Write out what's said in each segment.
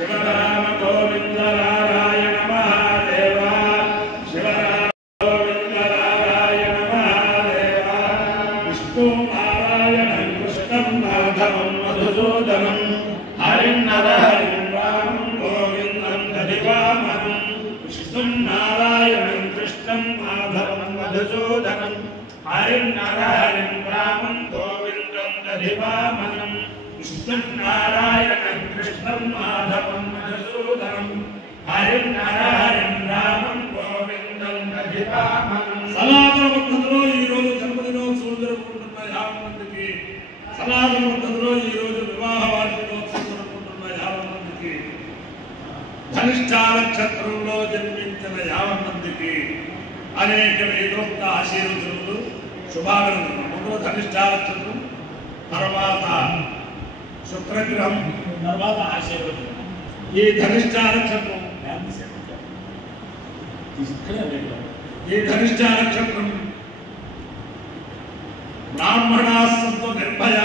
शिवराम गोविंद नारायण महादेव शिवराम गोविंद नारायण महादेव विष्णु नारायणं कृष्णं माधवं मधुसूदनं हरिं नरहरिं रामं गोविन्दं दधिवामनं विष्णु नारायणं कृष्णं माधवं मधुसूदनं हरिं नरहरिं रामं गोविन्दं दधिवामनं विष्णु नारायणं कृष्णं माधवं मधुसूदनं हरिं नरहरिं रामं गोविन्दं दधिवामनं సనాతన పద్ధతిలో ఈ రోజు జన్మదినోత్సవం జరుపుకుంటున్న 50 మందికి సనాతన పద్ధతిలో ఈ రోజు వివాహ వార్షికోత్సవం జరుపుకుంటున్న 50 మందికి ధనిష్ఠ నక్షత్రంలో జన్మించిన 50 మందికి అనేక వేదోక్త ఆశీర్వచనలు శుభాకాంక్షలు. ముందు ధనిష్ఠ నక్షత్రం, తర్వాత శుక్రగ్రహం, తర్వాత ఆశీర్వచనం. ఈ ధనిష్ఠ నక్షత్రం బ్రాహ్మణాస్సంతో నిర్భయ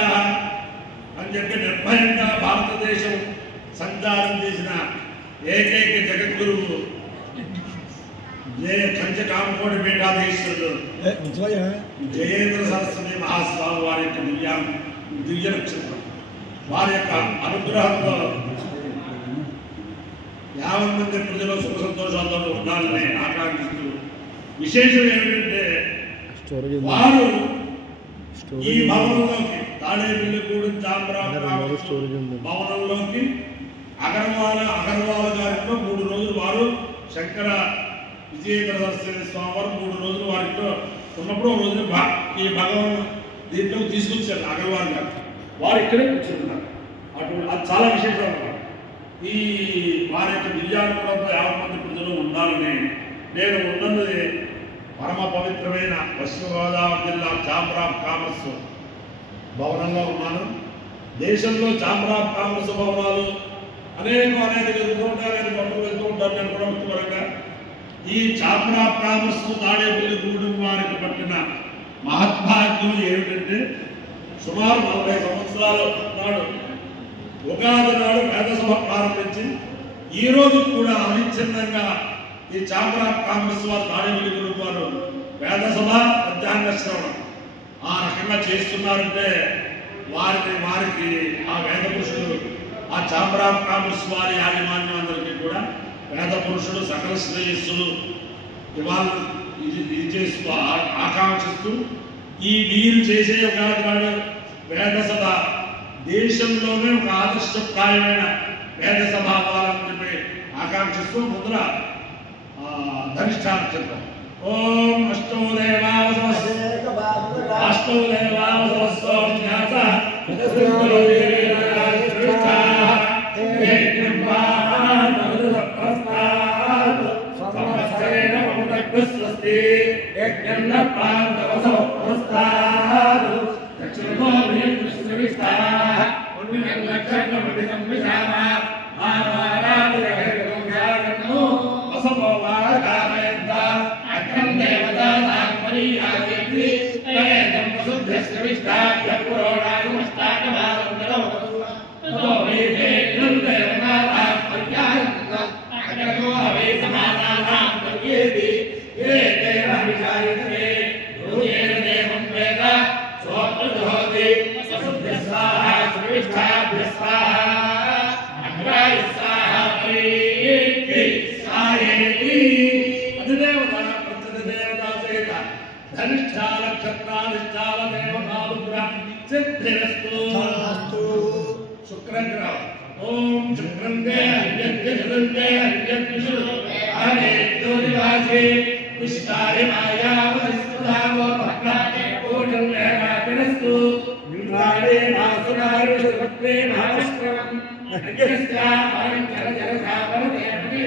అని చెప్పి నిర్భయంగా భారతదేశం సంచారం చేసిన ఏకైక జగద్గురువు పంచకామకోటి పీఠాధీశ్వరుడు జయేంద్ర సరస్వతి మహాస్వామి వారి యొక్క దివ్య నక్షత్రం. వారి యొక్క అనుగ్రహంతో 50 మంది ప్రజలు సుఖ సంతోషాలతో ఉండాలని ఆకాంక్షిస్తూ, విశేషం ఏమిటంటే వారు ఈ భవనంలోకి తాడేపల్లిగూడెం భవనంలోకి అగర్వాల గారితో 3 రోజులు వారు శంకర విజయేంద్ర సరస్వతి స్వామి వారు 3 రోజులు వారితో ఉన్నప్పుడు ఒక రోజున ఈ భగవాన్ దీంట్లో తీసుకొచ్చారు అగర్వాల్ గారు. వారు ఇక్కడే కూర్చున్నారు. అటువంటి అది చాలా విశేషం అన్నమాట. ఈ వారి యొక్క దివ్యానుగ్రహంతో 50 మంది ప్రజలు ఉండాలని నేను ఉన్నది పరమ పవిత్రమైన పశ్చిమ గోదావరి జిల్లా ఛాంబర్ ఆఫ్ కామర్స్ భవనంలో ఉన్నాను. దేశంలో ఛాంబర్ ఆఫ్ కామర్స్ భవనాలు అనేక జరుగుతూ ఉంటాయి. నేను పట్టుకు వెళ్తూ ఉంటాను. నేను కూడా వృత్తిపరంగా ఈ ఛాంబర్ ఆఫ్ కామర్స్ తాడేపల్లిగూడెం వారికి పట్టిన మహద్భాగ్యం ఏమిటంటే సుమారు 40 సంవత్సరాల నాడు ఉగాది నాడు వేదసభ ప్రారంభించి ఈ రోజు కూడా అవిచ్ఛిన్నంగా ఈ ఛాంబర్ ఆఫ్ కామర్స్ వారు తాడేపల్లిగూడెం వారు వేదసభ మధ్యాహ్న శ్రవణం ఆ రకంగా చేస్తున్నారంటే వారికి ఆ వేద పురుషుడు ఆ ఛాంబర్ ఆఫ్ కామర్స్ వారి యాజమాన్యం అందరికీ కూడా వేద పురుషుడు సకల శ్రేయస్సులు ఇవాళ ఇది చేస్తూ ఆకాంక్షిస్తూ ఈ మీరు చేసే ఉగాది నాడు వేదసభ దేశంలోనే ఒక ఆదర్శప్రాయమైన వేద సభ అవ్వాలని చెప్పి ఆకాంక్షిస్తూ ముందర ధనిష్ఠ నక్షత్రం. ఓం అష్టో శుక్రగ్రహం. ఓం శుక్రందే అన్యద్దే హరే జ్యోతివాసి విష్టాయ మాయావరిస్తుధావో భక్తానే పూర్ణం వేదాపినస్తు ఇంద్రాడే మాసునారు సుభద్రే మహాశ్రవం అగ్రస్యామరం జలజలసావరదేవతి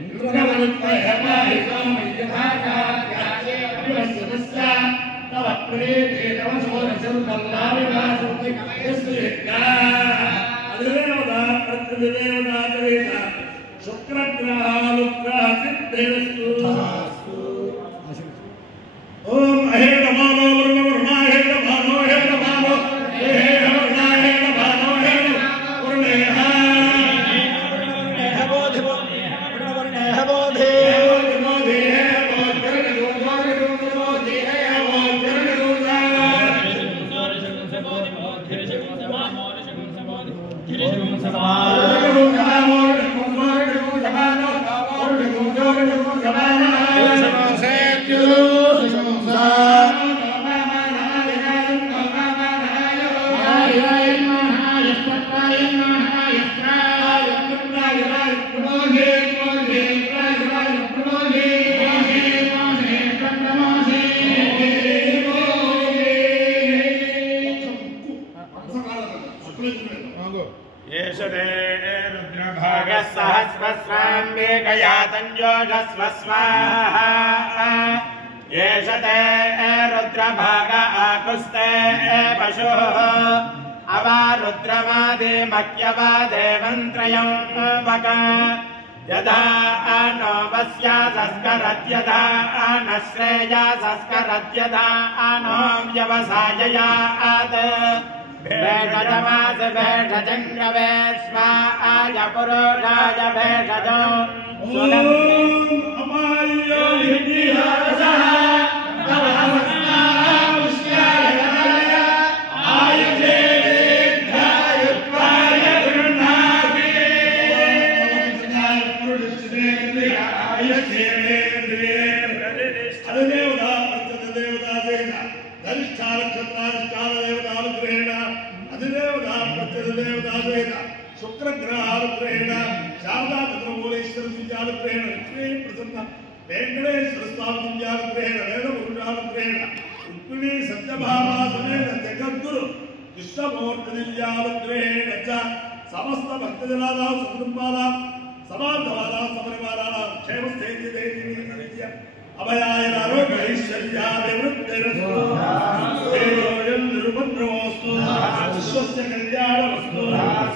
ఇంద్రవనుత్పయమాహితం మయ్యభాగాధ్యాసే అభివస్సునస్య తవ ప్రేతే తవ సోరసంతల్లావివాసుతి కమయస్సుయజ్ఞా అధిదేవతా ప్రతిదేవతా చరిత శుక్రగ్రహాలుగ్రహ సిద్ధిరస్తు. ఓం అహే నమో వరుణాయ నమో హే నమో హే వరుణాయ నమో హే వరుణేహ येषते रुद्रभाग आकुस्ते पशुः अवारुद्रमादिमक्यवादे मन्त्रयं वक यदा नो वस्या संस्करत्यदा न श्रेया संस्करत्यदा नो व्यवसाययात् भेषजमास भेषजङ्गवे स्वाय पुरुषाय भेषजो शुक्रग्रहानुग्रहेण शारदा चंद्रमौलेश्वर दिव्यानुग्रहेण लक्ष्मी प्रसन्न वेंकटेश्वर स्वामी दिव्यानुग्रहेण वेदपुरुषानुग्रहेण रुक्मिणी सत्यभामा समेत जगद्गुरु कृष्णमूर्ति दिव्यानुग्रहेण च समस्त भक्तजनानां सुकुटुम्बानां समाजवानां सपरिवाराणां क्षेमस्थैर्यदैर्घ्य अभयाय आरोग्यैश्वर्याभिवृद्धिरस्तु देवोऽयं निरुपद्रवोऽस्तु विश्वस्य कल्याणमस्तु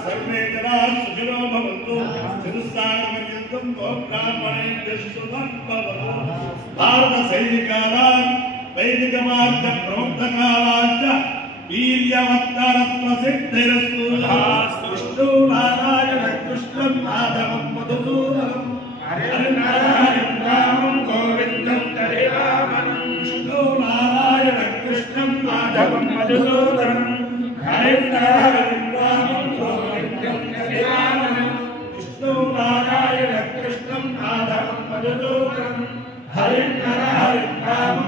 सर्वे जनाः सुखिनो भवन्तु चतुस्सागरपर्यन्तं ब्राह्मणेभ्यः शुभं भवतु भारतसैनिकानां वैदिकमार्गप्रवर्तकानां च वीर्यवत्तरत्नसिद्धिरस्तु विष्णु नारायण कृष्णं माधवं मधुसूदनं हरिनारायण रामं गोविन्दं हरिवामनं विष्णु नारायण कृष्णं माधवं मधुसूदनं हरिनारायण रामं गोविन्दं हरिवामनं विष्णु नारायण कृष्णं माधवं मधुसूदनं हरिनारायण रामं